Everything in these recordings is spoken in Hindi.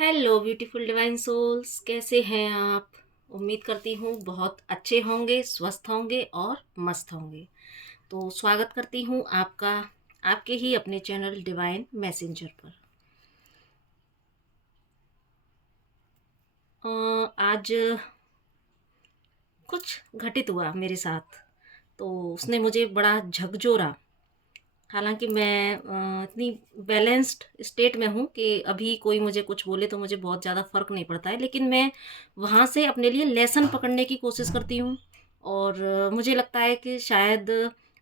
हेलो ब्यूटीफुल डिवाइन सोल्स, कैसे हैं आप? उम्मीद करती हूँ बहुत अच्छे होंगे, स्वस्थ होंगे और मस्त होंगे। तो स्वागत करती हूँ आपका आपके ही अपने चैनल डिवाइन मैसेंजर पर। आज कुछ घटित हुआ मेरे साथ, तो उसने मुझे बड़ा झकझोरा। हालांकि मैं इतनी बैलेंस्ड स्टेट में हूँ कि अभी कोई मुझे कुछ बोले तो मुझे बहुत ज़्यादा फ़र्क नहीं पड़ता है, लेकिन मैं वहाँ से अपने लिए लेसन पकड़ने की कोशिश करती हूँ। और मुझे लगता है कि शायद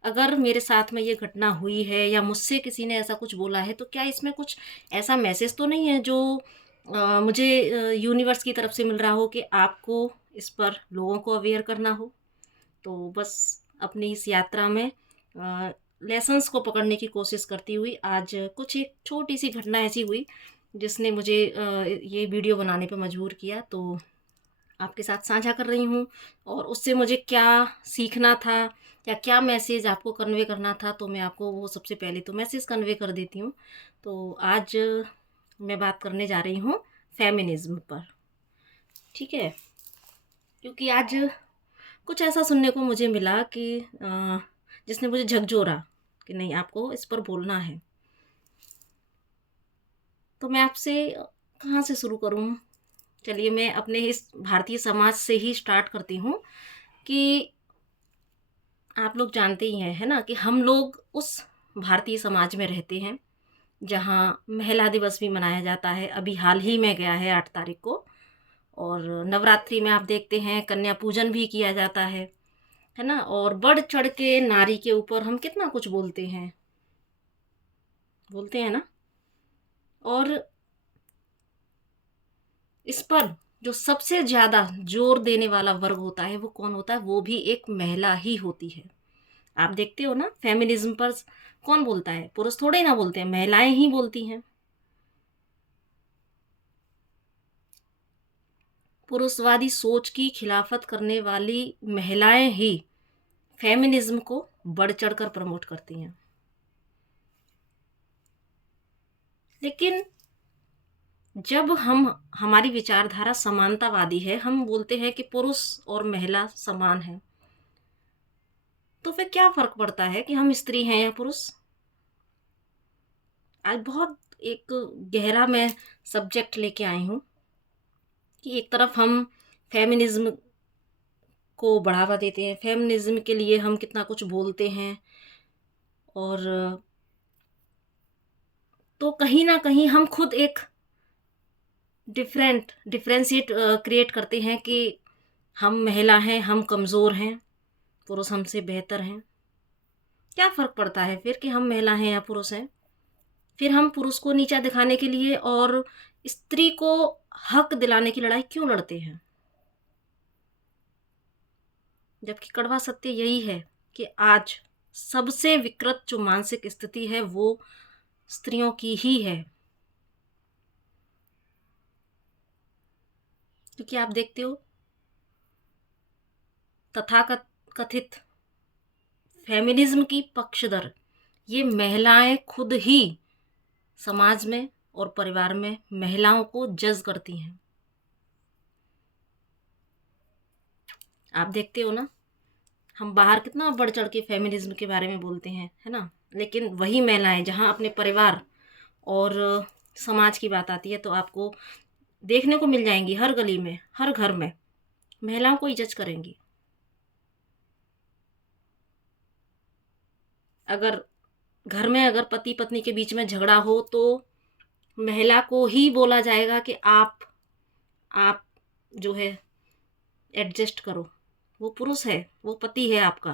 अगर मेरे साथ में ये घटना हुई है या मुझसे किसी ने ऐसा कुछ बोला है, तो क्या इसमें कुछ ऐसा मैसेज तो नहीं है जो मुझे यूनिवर्स की तरफ से मिल रहा हो कि आपको इस पर लोगों को अवेयर करना हो। तो बस अपनी इस यात्रा में लेसन्स को पकड़ने की कोशिश करती हुई आज कुछ एक छोटी सी घटना ऐसी हुई जिसने मुझे ये वीडियो बनाने पर मजबूर किया। तो आपके साथ साझा कर रही हूँ, और उससे मुझे क्या सीखना था या क्या मैसेज आपको कन्वे करना था, तो मैं आपको वो सबसे पहले तो मैसेज कन्वे कर देती हूँ। तो आज मैं बात करने जा रही हूँ फेमिनिज्म पर। ठीक है, क्योंकि आज कुछ ऐसा सुनने को मुझे मिला कि जिसने मुझे झकझोरा कि नहीं, आपको इस पर बोलना है। तो मैं आपसे कहाँ से शुरू करूँ? चलिए, मैं अपने इस भारतीय समाज से ही स्टार्ट करती हूँ कि आप लोग जानते ही हैं, है ना, कि हम लोग उस भारतीय समाज में रहते हैं जहाँ महिला दिवस भी मनाया जाता है। अभी हाल ही में गया है 8 तारीख को। और नवरात्रि में आप देखते हैं कन्या पूजन भी किया जाता है ना। और बढ़ चढ़ के नारी के ऊपर हम कितना कुछ बोलते हैं ना। और इस पर जो सबसे ज़्यादा जोर देने वाला वर्ग होता है वो कौन होता है? वो भी एक महिला ही होती है। आप देखते हो ना, फेमिनिज्म पर कौन बोलता है? पुरुष थोड़े ना बोलते हैं, महिलाएं ही बोलती हैं। पुरुषवादी सोच की खिलाफत करने वाली महिलाएं ही फेमिनिज्म को बढ़ चढ़कर प्रमोट करती हैं। लेकिन जब हमारी विचारधारा समानतावादी है, हम बोलते हैं कि पुरुष और महिला समान है, तो फिर क्या फर्क पड़ता है कि हम स्त्री हैं या पुरुष? आज बहुत एक गहरा मैं सब्जेक्ट लेके आई हूँ कि एक तरफ हम फेमिनिज्म को बढ़ावा देते हैं, फेमिनिज्म के लिए हम कितना कुछ बोलते हैं, और तो कहीं ना कहीं हम खुद एक डिफरेंशिएट क्रिएट करते हैं कि हम महिला हैं, हम कमज़ोर हैं, पुरुष हमसे बेहतर हैं। क्या फ़र्क पड़ता है फिर कि हम महिला हैं या पुरुष हैं? फिर हम पुरुष को नीचा दिखाने के लिए और स्त्री को हक दिलाने की लड़ाई क्यों लड़ते हैं? जबकि कड़वा सत्य यही है कि आज सबसे विकृत जो मानसिक स्थिति है वो स्त्रियों की ही है। क्योंकि आप देखते हो, तथाकथित फेमिनिज्म की पक्षधर ये महिलाएं खुद ही समाज में और परिवार में महिलाओं को जज करती हैं। आप देखते हो ना, हम बाहर कितना बढ़ चढ़ के फेमिनिज्म के बारे में बोलते हैं, है ना, लेकिन वही महिलाएं जहां अपने परिवार और समाज की बात आती है तो आपको देखने को मिल जाएंगी हर गली में, हर घर में महिलाओं को ही जज करेंगी। अगर घर में अगर पति पत्नी के बीच में झगड़ा हो तो महिला को ही बोला जाएगा कि आप जो है एडजस्ट करो। वो पुरुष है, वो पति है आपका,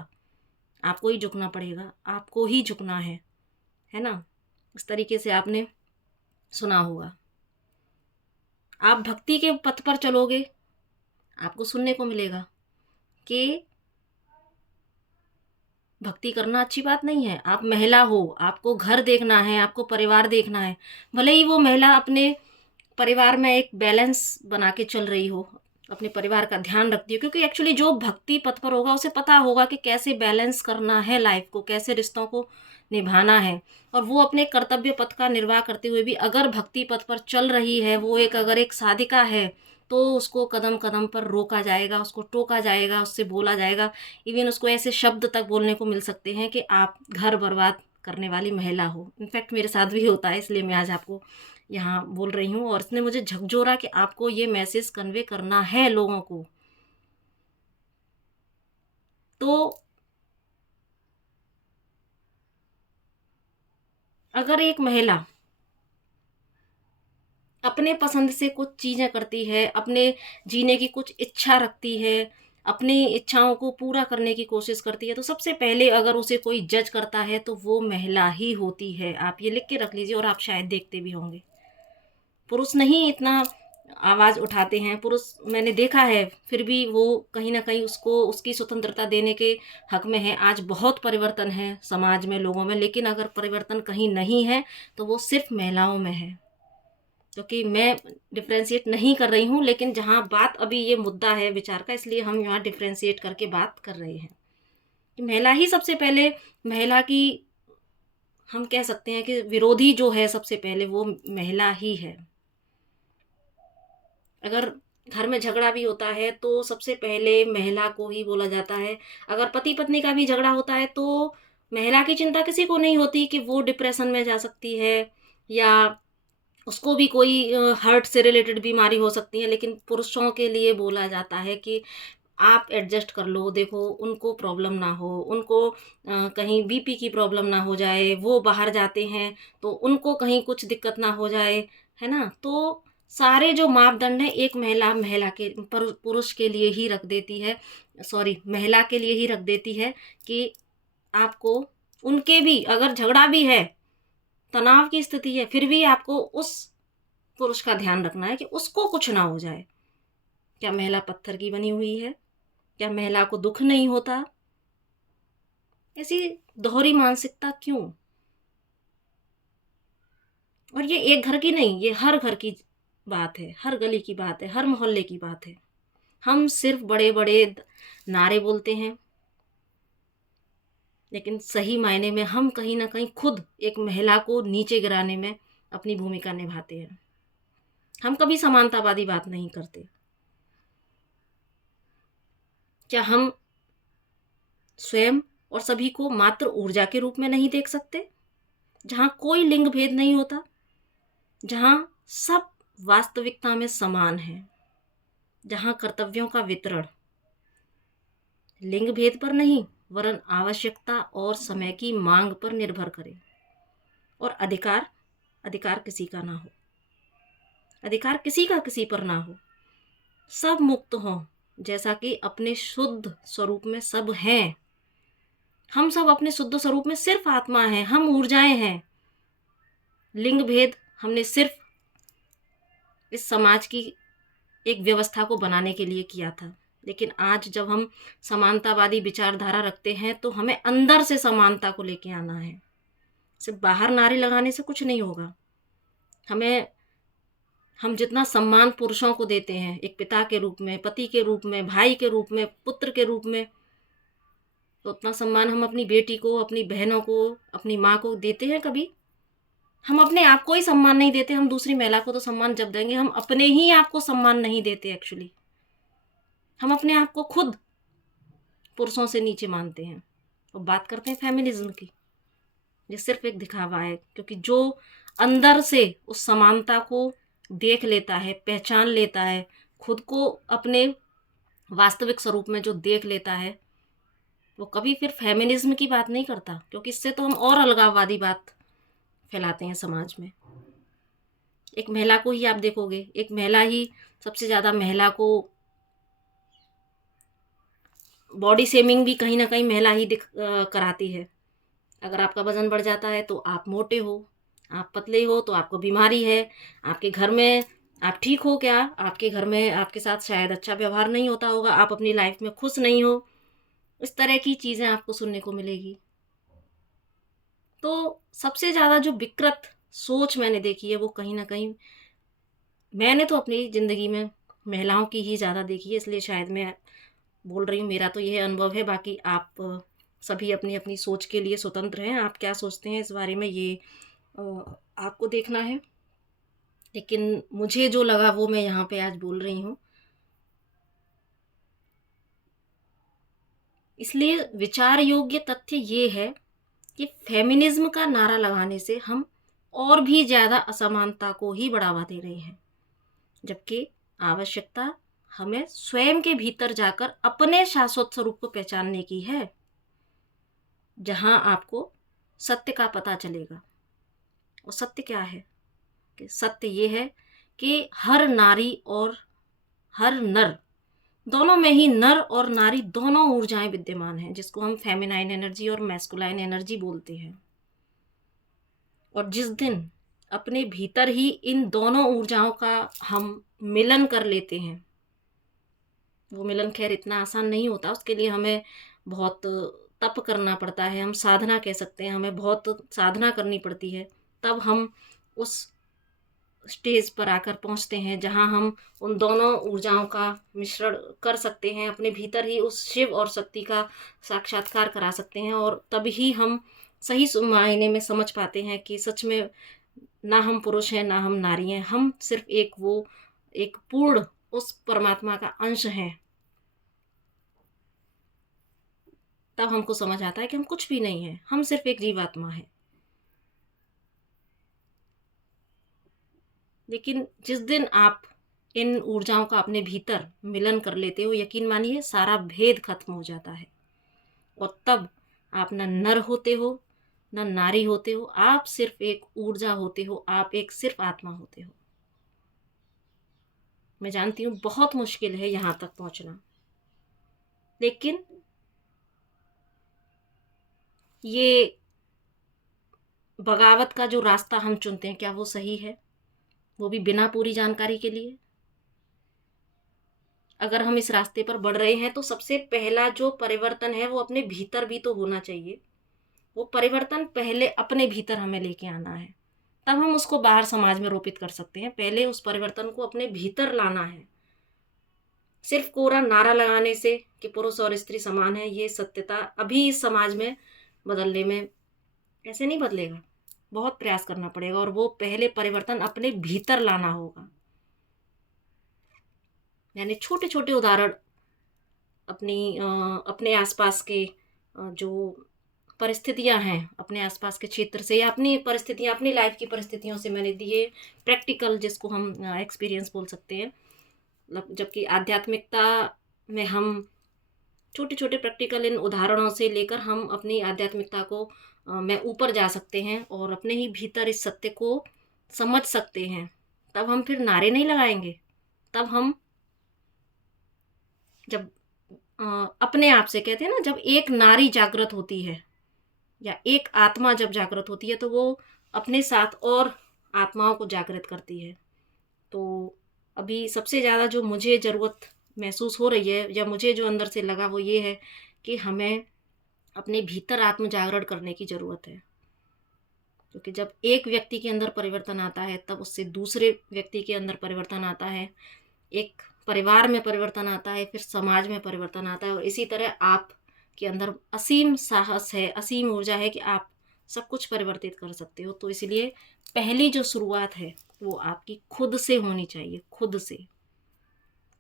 आपको ही झुकना पड़ेगा, आपको ही झुकना है ना। इस तरीके से आपने सुना होगा। आप भक्ति के पथ पर चलोगे, आपको सुनने को मिलेगा कि भक्ति करना अच्छी बात नहीं है। आप महिला हो, आपको घर देखना है, आपको परिवार देखना है। भले ही वो महिला अपने परिवार में एक बैलेंस बना के चल रही हो, अपने परिवार का ध्यान रखती हो, क्योंकि एक्चुअली जो भक्ति पथ पर होगा उसे पता होगा कि कैसे बैलेंस करना है लाइफ को, कैसे रिश्तों को निभाना है और वो अपने कर्तव्य पथ का निर्वाह करते हुए भी अगर भक्ति पथ पर चल रही है, वो अगर एक साधिका है, तो उसको कदम कदम पर रोका जाएगा, उसको टोका जाएगा, उससे बोला जाएगा। इवन उसको ऐसे शब्द तक बोलने को मिल सकते हैं कि आप घर बर्बाद करने वाली महिला हो। इनफैक्ट मेरे साथ भी होता है, इसलिए मैं आज आपको यहाँ बोल रही हूँ और इसने मुझे झकझोरा कि आपको ये मैसेज कन्वे करना है लोगों को। तो अगर एक महिला अपने पसंद से कुछ चीज़ें करती है, अपने जीने की कुछ इच्छा रखती है, अपनी इच्छाओं को पूरा करने की कोशिश करती है, तो सबसे पहले अगर उसे कोई जज करता है तो वो महिला ही होती है। आप ये लिख के रख लीजिए और आप शायद देखते भी होंगे। पुरुष नहीं इतना आवाज़ उठाते हैं, पुरुष मैंने देखा है, फिर भी वो कहीं न कहीं उसको उसकी स्वतंत्रता देने के हक में है। आज बहुत परिवर्तन है समाज में, लोगों में, लेकिन अगर परिवर्तन कहीं नहीं है, तो वो सिर्फ़ महिलाओं में है। क्योंकि मैं डिफरेंशिएट नहीं कर रही हूँ, लेकिन जहाँ बात अभी ये मुद्दा है विचार का, इसलिए हम यहाँ डिफरेंशिएट करके बात कर रहे हैं कि महिला ही सबसे पहले, महिला की हम कह सकते हैं कि विरोधी जो है सबसे पहले वो महिला ही है। अगर घर में झगड़ा भी होता है तो सबसे पहले महिला को ही बोला जाता है। अगर पति पत्नी का भी झगड़ा होता है तो महिला की चिंता किसी को नहीं होती कि वो डिप्रेशन में जा सकती है या उसको भी कोई हार्ट से रिलेटेड बीमारी हो सकती है, लेकिन पुरुषों के लिए बोला जाता है कि आप एडजस्ट कर लो, देखो उनको प्रॉब्लम ना हो, उनको कहीं बीपी की प्रॉब्लम ना हो जाए, वो बाहर जाते हैं तो उनको कहीं कुछ दिक्कत ना हो जाए, है ना? तो सारे जो मापदंड हैं एक महिला के पुरुष के लिए ही रख देती है, सॉरी महिला के लिए ही रख देती है कि आपको उनके भी अगर झगड़ा भी है, तनाव की स्थिति है, फिर भी आपको उस पुरुष का ध्यान रखना है कि उसको कुछ ना हो जाए। क्या महिला पत्थर की बनी हुई है? क्या महिला को दुख नहीं होता? ऐसी दोहरी मानसिकता क्यों? और ये एक घर की नहीं, ये हर घर की बात है, हर गली की बात है, हर मोहल्ले की बात है। हम सिर्फ बड़े बड़े नारे बोलते हैं, लेकिन सही मायने में हम कहीं ना कहीं खुद एक महिला को नीचे गिराने में अपनी भूमिका निभाते हैं। हम कभी समानतावादी बात नहीं करते। क्या हम स्वयं और सभी को मात्र ऊर्जा के रूप में नहीं देख सकते, जहाँ कोई लिंग भेद नहीं होता, जहाँ सब वास्तविकता में समान है, जहाँ कर्तव्यों का वितरण लिंग भेद पर नहीं वरन आवश्यकता और समय की मांग पर निर्भर करे, और अधिकार अधिकार किसी का ना हो, अधिकार किसी का किसी पर ना हो, सब मुक्त हों जैसा कि अपने शुद्ध स्वरूप में सब हैं। हम सब अपने शुद्ध स्वरूप में सिर्फ आत्मा हैं, हम ऊर्जाएं हैं। लिंग भेद हमने सिर्फ इस समाज की एक व्यवस्था को बनाने के लिए किया था, लेकिन आज जब हम समानतावादी विचारधारा रखते हैं तो हमें अंदर से समानता को लेके आना है। सिर्फ बाहर नारे लगाने से कुछ नहीं होगा। हमें हम जितना सम्मान पुरुषों को देते हैं एक पिता के रूप में, पति के रूप में, भाई के रूप में, पुत्र के रूप में, तो उतना सम्मान हम अपनी बेटी को, अपनी बहनों को, अपनी माँ को देते हैं कभी? हम अपने आप को ही सम्मान नहीं देते, हम दूसरी महिला को तो सम्मान जब देंगे, हम अपने ही आप को सम्मान नहीं देते। एक्चुअली हम अपने आप को खुद पुरुषों से नीचे मानते हैं। और बात करते हैं फेमिनिज्म की, ये सिर्फ एक दिखावा है, क्योंकि जो अंदर से उस समानता को देख लेता है, पहचान लेता है, खुद को अपने वास्तविक स्वरूप में जो देख लेता है, वो कभी फिर फेमिनिज्म की बात नहीं करता, क्योंकि इससे तो हम और अलगाववादी बात फैलाते हैं समाज में। एक महिला को ही आप देखोगे, एक महिला ही सबसे ज़्यादा महिला को बॉडी शेमिंग भी कहीं ना कहीं महिला ही कराती है। अगर आपका वजन बढ़ जाता है तो आप मोटे हो, आप पतले हो तो आपको बीमारी है, आपके घर में आप ठीक हो क्या, आपके घर में आपके साथ शायद अच्छा व्यवहार नहीं होता होगा, आप अपनी लाइफ में खुश नहीं हो, इस तरह की चीज़ें आपको सुनने को मिलेगी। तो सबसे ज़्यादा जो विकृत सोच मैंने देखी है वो कहीं ना कहीं, मैंने तो अपनी ज़िंदगी में महिलाओं की ही ज़्यादा देखी है, इसलिए शायद मैं बोल रही हूँ, मेरा तो यह अनुभव है। बाकी आप सभी अपनी अपनी सोच के लिए स्वतंत्र हैं। आप क्या सोचते हैं इस बारे में, ये आपको देखना है। लेकिन मुझे जो लगा वो मैं यहाँ पे आज बोल रही हूँ। इसलिए विचार योग्य तथ्य ये है कि फेमिनिज्म का नारा लगाने से हम और भी ज़्यादा असमानता को ही बढ़ावा दे रहे हैं, जबकि आवश्यकता हमें स्वयं के भीतर जाकर अपने शाश्वत स्वरूप को पहचानने की है, जहां आपको सत्य का पता चलेगा। और सत्य क्या है? कि सत्य ये है कि हर नारी और हर नर, दोनों में ही नर और नारी दोनों ऊर्जाएं विद्यमान हैं, जिसको हम फेमिनाइन एनर्जी और मैस्कुलाइन एनर्जी बोलते हैं। और जिस दिन अपने भीतर ही इन दोनों ऊर्जाओं का हम मिलन कर लेते हैं, वो मिलन खैर इतना आसान नहीं होता, उसके लिए हमें बहुत तप करना पड़ता है, हम साधना कह सकते हैं, हमें बहुत साधना करनी पड़ती है, तब हम उस स्टेज पर आकर पहुंचते हैं जहां हम उन दोनों ऊर्जाओं का मिश्रण कर सकते हैं, अपने भीतर ही उस शिव और शक्ति का साक्षात्कार करा सकते हैं। और तभी हम सही मायने में समझ पाते हैं कि सच में ना हम पुरुष हैं ना हम नारी हैं, हम सिर्फ एक पूर्ण उस परमात्मा का अंश हैं। तब हमको समझ आता है कि हम कुछ भी नहीं है, हम सिर्फ एक जीवात्मा है। लेकिन जिस दिन आप इन ऊर्जाओं का अपने भीतर मिलन कर लेते हो, यकीन मानिए सारा भेद खत्म हो जाता है। और तब आप न नर होते हो न नारी होते हो, आप सिर्फ एक ऊर्जा होते हो, आप एक सिर्फ आत्मा होते हो। मैं जानती हूँ बहुत मुश्किल है यहाँ तक पहुँचना, लेकिन ये बगावत का जो रास्ता हम चुनते हैं, क्या वो सही है? वो भी बिना पूरी जानकारी के लिए। अगर हम इस रास्ते पर बढ़ रहे हैं तो सबसे पहला जो परिवर्तन है वो अपने भीतर भी तो होना चाहिए। वो परिवर्तन पहले अपने भीतर हमें लेके आना है, तब हम उसको बाहर समाज में रोपित कर सकते हैं। पहले उस परिवर्तन को अपने भीतर लाना है। सिर्फ कोरा नारा लगाने से कि पुरुष और स्त्री समान है, ये सत्यता अभी इस समाज में बदलने में ऐसे नहीं बदलेगा, बहुत प्रयास करना पड़ेगा। और वो पहले परिवर्तन अपने भीतर लाना होगा। यानी छोटे छोटे उदाहरण अपने आसपास के जो परिस्थितियां हैं, अपने आसपास के क्षेत्र से या अपनी परिस्थितियां, अपनी लाइफ की परिस्थितियों से मैंने दिए प्रैक्टिकल, जिसको हम एक्सपीरियंस बोल सकते हैं। मतलब जबकि आध्यात्मिकता में हम छोटे छोटे प्रैक्टिकल इन उदाहरणों से लेकर हम अपनी आध्यात्मिकता को में ऊपर जा सकते हैं और अपने ही भीतर इस सत्य को समझ सकते हैं। तब हम फिर नारे नहीं लगाएंगे, तब हम जब अपने आप से कहते हैं ना, जब एक नारी जागृत होती है या एक आत्मा जब जागृत होती है तो वो अपने साथ और आत्माओं को जागृत करती है। तो अभी सबसे ज़्यादा जो मुझे ज़रूरत महसूस हो रही है या मुझे जो अंदर से लगा वो ये है कि हमें अपने भीतर आत्म जागरण करने की ज़रूरत है। क्योंकि जब एक व्यक्ति के अंदर परिवर्तन आता है तब उससे दूसरे व्यक्ति के अंदर परिवर्तन आता है, एक परिवार में परिवर्तन आता है, फिर समाज में परिवर्तन आता है। और इसी तरह आप के अंदर असीम साहस है, असीम ऊर्जा है कि आप सब कुछ परिवर्तित कर सकते हो। तो इसलिए पहली जो शुरुआत है वो आपकी खुद से होनी चाहिए, खुद से।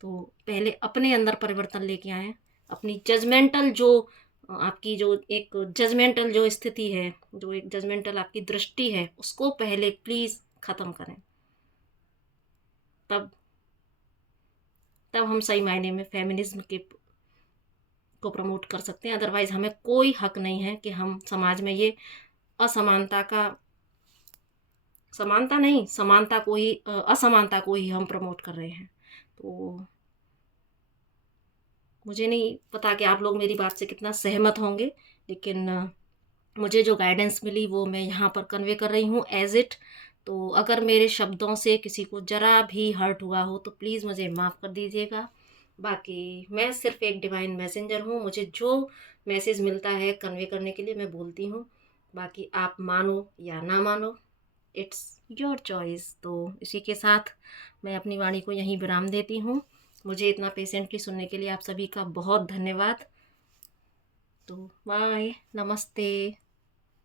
तो पहले अपने अंदर परिवर्तन लेके आए। अपनी जजमेंटल जो आपकी जो एक जजमेंटल जो स्थिति है, जो एक जजमेंटल आपकी दृष्टि है, उसको पहले प्लीज़ ख़त्म करें। तब तब हम सही मायने में फेमिनिज्म के को प्रमोट कर सकते हैं। अदरवाइज़ हमें कोई हक नहीं है कि हम समाज में ये असमानता का, समानता नहीं, समानता को ही असमानता को ही हम प्रमोट कर रहे हैं। तो मुझे नहीं पता कि आप लोग मेरी बात से कितना सहमत होंगे, लेकिन मुझे जो गाइडेंस मिली वो मैं यहाँ पर कन्वे कर रही हूँ एज इट। तो अगर मेरे शब्दों से किसी को ज़रा भी हर्ट हुआ हो तो प्लीज़ मुझे माफ़ कर दीजिएगा। बाकी मैं सिर्फ एक डिवाइन मैसेंजर हूँ, मुझे जो मैसेज मिलता है कन्वे करने के लिए मैं बोलती हूँ। बाकी आप मानो या ना मानो, इट्स योर चॉइस। तो इसी के साथ मैं अपनी वाणी को यहीं विराम देती हूँ। मुझे इतना पेशेंटली सुनने के लिए आप सभी का बहुत धन्यवाद। तो बाय, नमस्ते।